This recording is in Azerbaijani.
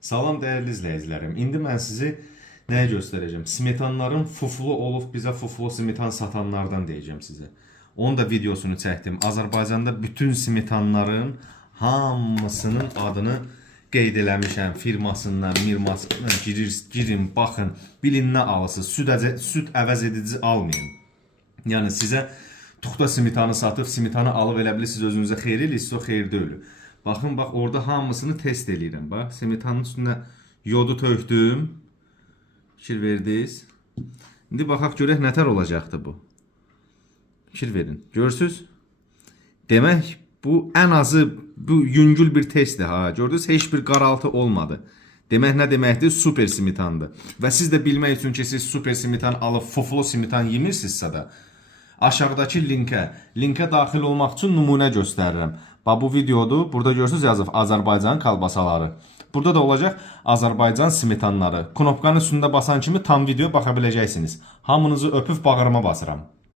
Salam dəyərli izləyicilərim. İndi mən sizi nəyə göstərəcəm? Smetanların fuflu olub bizə fuflu smetan satanlardan deyəcəm sizə. Onun da videosunu çəkdim. Azərbaycanda bütün smetanların hamısının adını qeyd eləmişəm. Firmasından, mirmasından girin, baxın. Bilin nə alırsınız. Süd əvəz edici almayın. Yəni sizə tuxta smetanı satıb, smetanı alıb elə bilirsiniz özünüzə xeyir eləyirsiz, o xeyir deyil. Baxın, bax orada hamısını test eləyirəm. Bax, smetanın üstünə yodu tökdüm. Fikir verdiniz. İndi baxaq görək nətər olacaqdı bu. Fikir verin. Görürsüz? Demək bu ən azı bu yüngül bir testdir ha. Gördünüz, heç bir qaraltı olmadı. Demək nə deməkdir? Super smetandır. Və siz də bilmək üçün ki, siz super smetan alıb fuflu smetan yemirsinizsə də aşağıdakı linkə daxil olmaq üçün nümunə göstərirəm. Bax bu videodur. Burada görürsünüz yazıb Azərbaycan kalbasaları. Burada da olacaq Azərbaycan smetanları. Knopkanın üstündə basan kimi tam video baxa biləcəksiniz. Hamınızı öpüb bağrıma basıram.